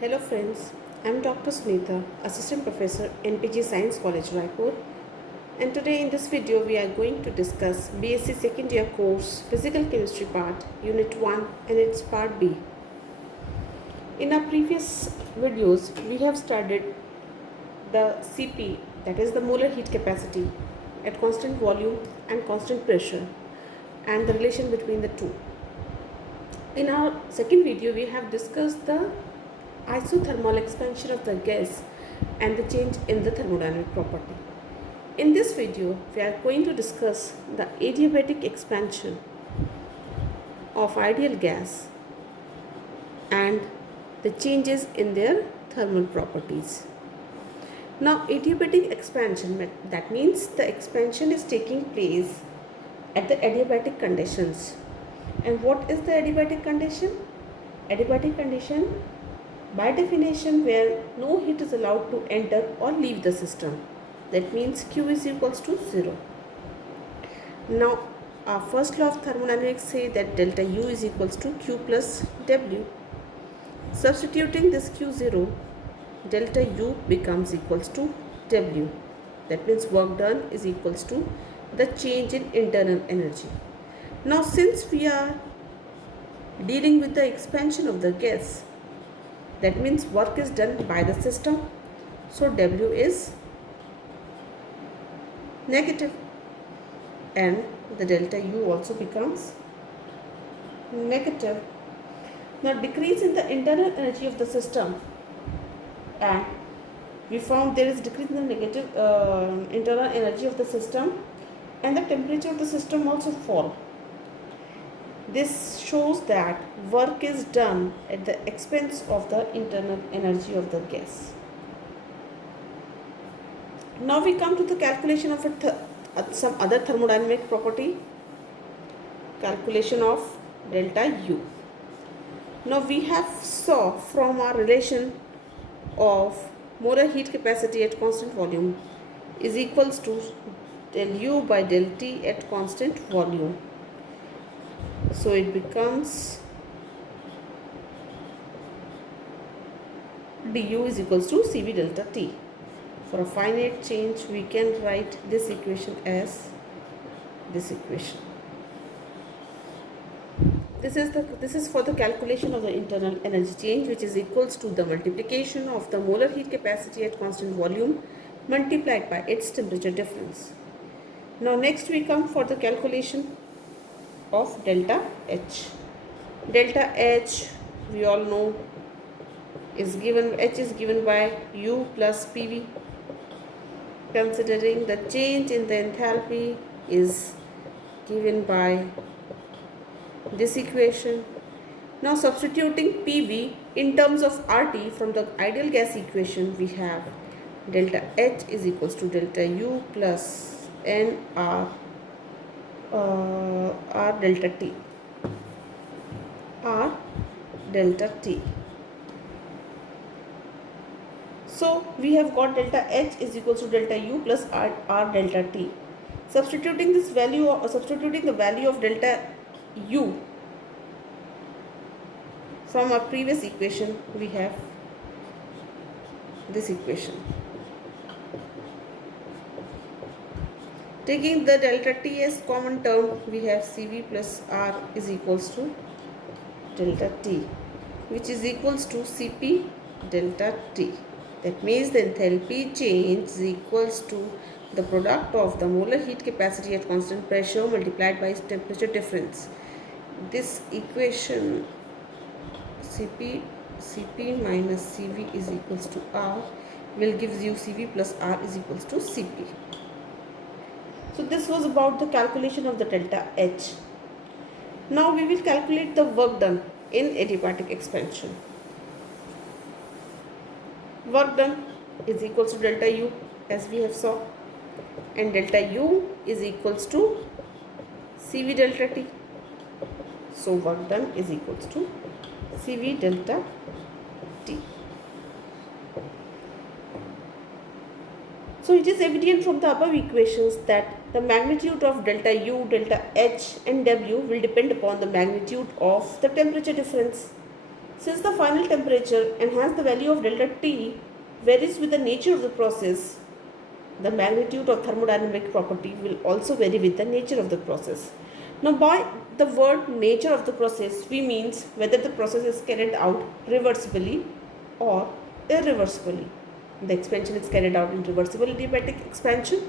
Hello friends, I am Dr. Sunita, Assistant Professor, NPG Science College, Raipur. And today in this video we are going to discuss BSc second year course Physical Chemistry part, Unit 1 and its part B. In our previous videos we have studied the CP, that is the molar heat capacity at constant volume and constant pressure, and the relation between the two. In our second video we have discussed the isothermal expansion of the gas and the change in the thermodynamic property. In this video, we are going to discuss the adiabatic expansion of ideal gas and the changes in their thermal properties. Now, adiabatic expansion, that means the expansion is taking place at the adiabatic conditions. And what is the adiabatic condition? Adiabatic condition, by definition, where no heat is allowed to enter or leave the system. That means Q is equals to 0. Now, our first law of thermodynamics say that delta U is equals to Q plus W. Substituting this Q0, delta U becomes equals to W. That means work done is equals to the change in internal energy. Now, since we are dealing with the expansion of the gas, that means work is done by the system. So W is negative and the delta U also becomes negative. Now decrease in the internal energy of the system, and we found there is decrease in the negative internal energy of the system, and the temperature of the system also fall. This shows that work is done at the expense of the internal energy of the gas. Now we come to the calculation of some other thermodynamic property, calculation of delta U. Now we have saw from our relation of molar heat capacity at constant volume is equals to del U by del T at constant volume. So it becomes du is equals to Cv delta T. For a finite change, we can write this equation as this equation. This is for the calculation of the internal energy change, which is equals to the multiplication of the molar heat capacity at constant volume multiplied by its temperature difference. Now next we come for the calculation of delta H. Delta H, we all know, is given, H is given by U plus PV. Considering the change in the enthalpy is given by this equation. Now substituting PV in terms of RT from the ideal gas equation, we have delta H is equals to delta U plus N R delta T. R delta T. So we have got delta H is equals to delta U plus R delta T. Substituting this value, substituting the value of delta U from our previous equation, we have this equation. Taking the delta T as common term, we have Cv plus R is equals to delta T, which is equals to Cp delta T. That means the enthalpy change is equals to the product of the molar heat capacity at constant pressure multiplied by its temperature difference. This equation Cp minus Cv is equals to R will gives you Cv plus R is equals to Cp. So this was about the calculation of the delta H. Now we will calculate the work done in adiabatic expansion. Work done is equals to delta U as we have saw, and delta U is equals to Cv delta T. So work done is equals to Cv delta T. So it is evident from the above equations that the magnitude of delta U, delta H and W will depend upon the magnitude of the temperature difference. Since the final temperature and hence the value of delta T varies with the nature of the process, the magnitude of thermodynamic property will also vary with the nature of the process. Now, by the word nature of the process, we means whether the process is carried out reversibly or irreversibly. The expansion is carried out in reversible adiabatic expansion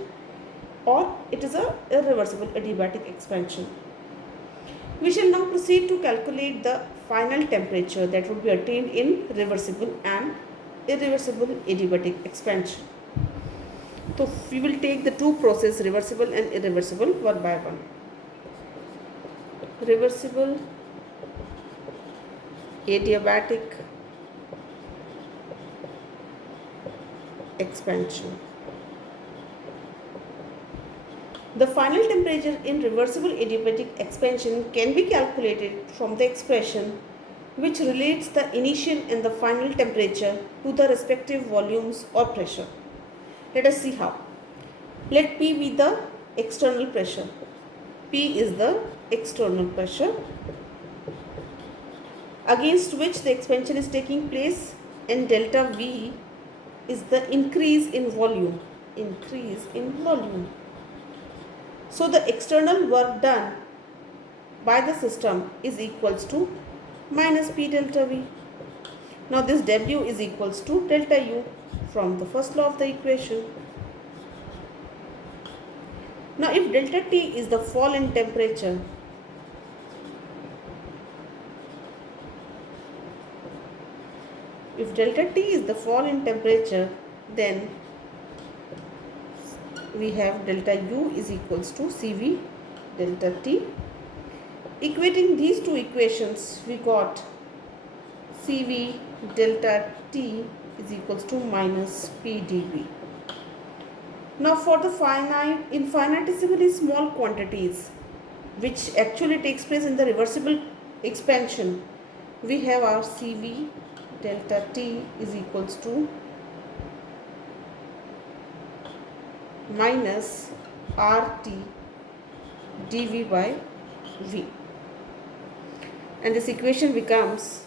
or it is a irreversible adiabatic expansion. We shall now proceed to calculate the final temperature that would be attained in reversible and irreversible adiabatic expansion. So we will take the two processes, reversible and irreversible, one by one. Reversible adiabatic expansion. The final temperature in reversible adiabatic expansion can be calculated from the expression which relates the initial and the final temperature to the respective volumes or pressure. Let us see how. Let P be the external pressure. P is the external pressure against which the expansion is taking place, and delta V is the increase in volume. So the external work done by the system is equals to minus P delta V. Now this W is equals to delta U from the first law of the equation. Now if delta T is the fall in temperature, then we have delta U is equals to CV delta T. Equating these two equations, we got CV delta T is equals to minus P dV. Now for the infinitesimally small quantities which actually takes place in the reversible expansion, we have our CV delta T is equals to minus RT dV by V, and this equation becomes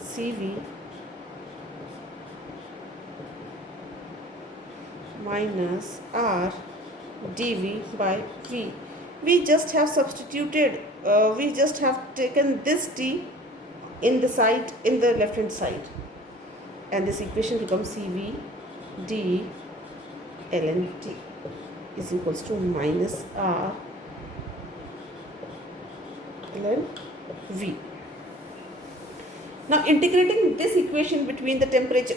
CV minus R dV by V. We just have substituted, we just have taken this T in the left hand side, and this equation becomes CV d ln T is equals to minus R ln V. Now integrating this equation between the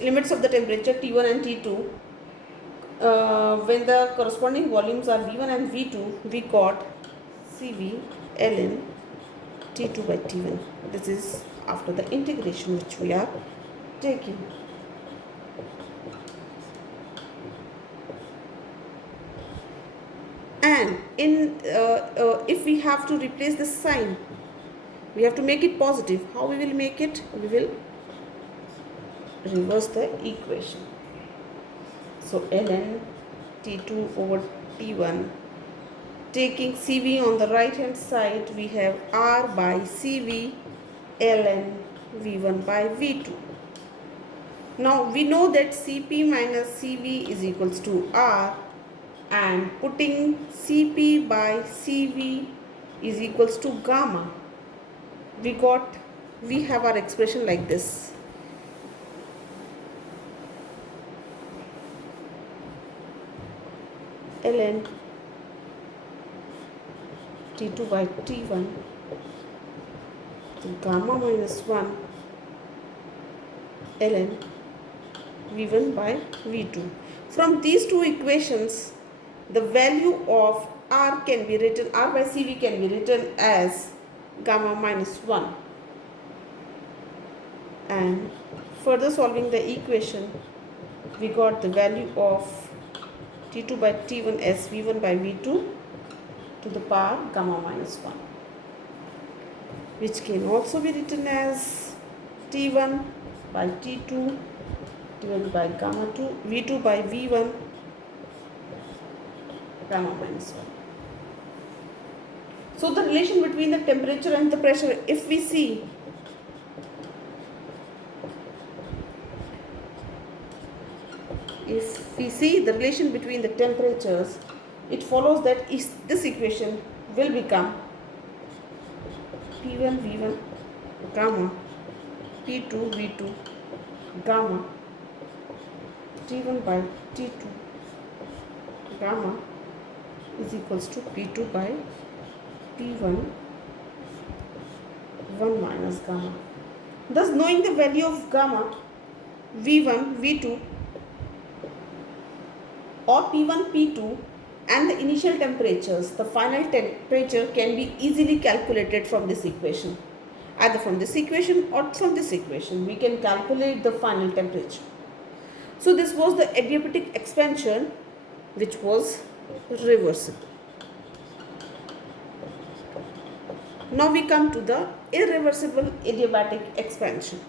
limits of the temperature T1 and T2, when the corresponding volumes are V1 and V2, we got CV ln T2 by T1. This is after the integration which we are taking. And if we have to replace the sign, we have to make it positive. How we will make it? We will reverse the equation. So ln T2 over T1, taking CV on the right hand side, we have R by CV ln V1 by V2. Now we know that Cp minus Cv is equals to R, and putting Cp by Cv is equals to gamma, we have our expression like this. Ln T2 by T1, gamma minus 1 ln V1 by V2. From these two equations, the value of R by Cv can be written as gamma minus 1. And further solving the equation, we got the value of T2 by T1 as V1 by V2 to the power gamma minus 1, which can also be written as T1 by T2 divided by gamma 2, V2 by V1 gamma minus 1. So the relation between the temperature and the pressure, if we see, the relation between the temperatures, it follows that this equation will become P1 V1 gamma T2 V2 gamma T1 by T2 gamma is equals to P2 by P1 1 minus gamma. Thus, knowing the value of gamma V1 V2 or P1 P2 and the initial temperatures, the final temperature can be easily calculated from this equation. Either from this equation or from this equation, we can calculate the final temperature. So this was the adiabatic expansion, which was reversible. Now we come to the irreversible adiabatic expansion.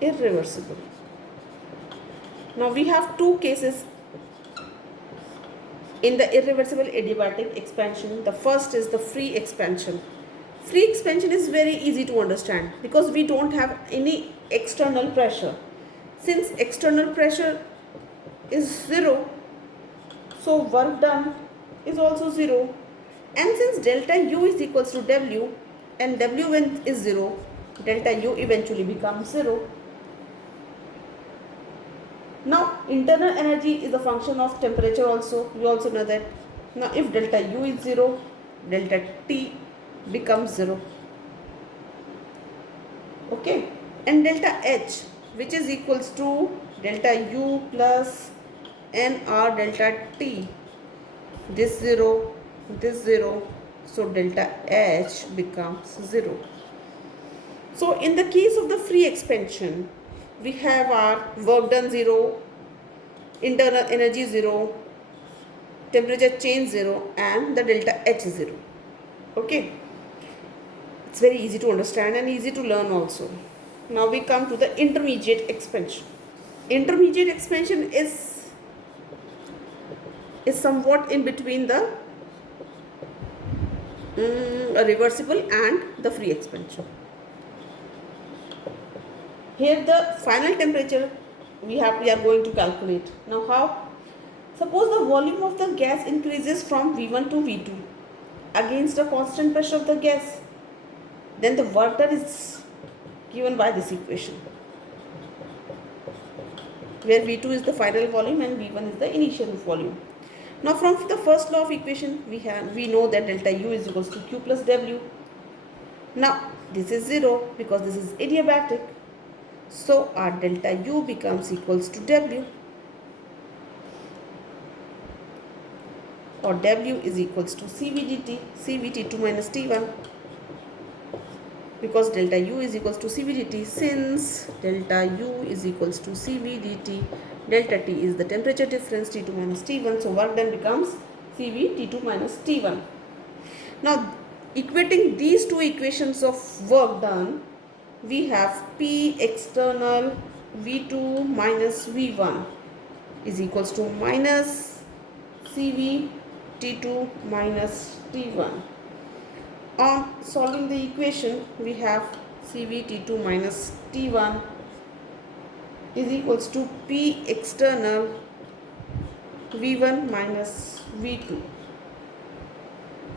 Irreversible. Now we have two cases in the irreversible adiabatic expansion. The first is the free expansion. Free expansion is very easy to understand because we don't have any external pressure. Since external pressure is 0, so work done is also 0. And since delta U is equals to W and W when is 0, delta U eventually becomes 0. Now internal energy is a function of temperature also. You also know that. Now if delta U is 0, delta T becomes 0. Okay. And delta H, which is equals to delta U plus NR delta T. This 0, this 0. So delta H becomes 0. So in the case of the free expansion, we have our work done 0, internal energy 0, temperature change 0, and the delta H 0. Okay. It's very easy to understand and easy to learn also. Now we come to the intermediate expansion. Intermediate expansion is somewhat in between the reversible and the free expansion. Here the final temperature we are going to calculate. Now how? Suppose the volume of the gas increases from V1 to V2 against the constant pressure of the gas. Then the work done is given by this equation, where V2 is the final volume and V1 is the initial volume. Now from the first law of equation, we know that delta U is equals to Q plus W. Now this is 0 because this is adiabatic. So our delta U becomes equals to W, or W is equals to CVDT, CVT2 minus T1, because delta U is equals to CVDT. Since delta U is equals to CVDT, delta T is the temperature difference, T2 minus T1, so work done becomes CVT2 minus T1. Now equating these two equations of work done, we have P external V2 minus V1 is equals to minus CV T2 minus T1. On solving the equation, we have CV T2 minus T1 is equals to P external V1 minus V2.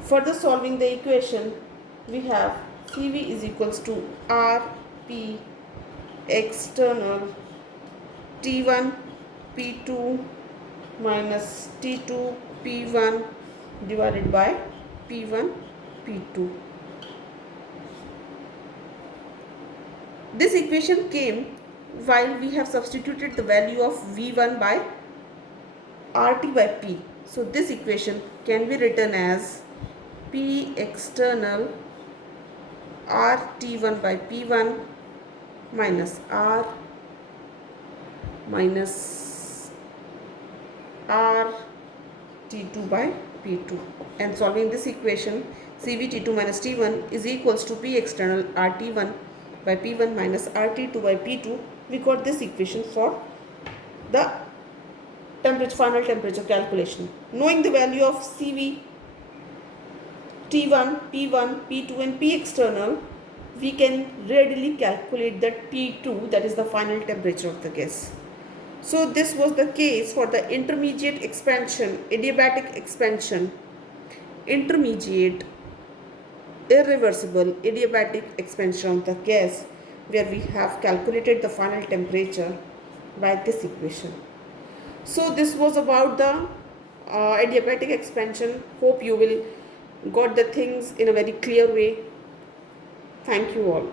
Further solving the equation, we have CV is equals to RP external T1 P2 minus T2 P1 divided by P1 P2. This equation came while we have substituted the value of V1 by RT by P. So this equation can be written as P external RT1 by P1 minus R minus RT2 by P2. And solving this equation, CVT2 minus T1 is equals to P external RT1 by P1 minus RT2 by P2. We got this equation for the final temperature calculation. Knowing the value of Cv, T1, P1, P2 and P external, we can readily calculate that P2, that is the final temperature of the gas. So this was the case for the intermediate expansion, adiabatic expansion, intermediate irreversible adiabatic expansion of the gas, where we have calculated the final temperature by this equation. So this was about the adiabatic expansion. Hope you will got the things in a very clear way. Thank you all.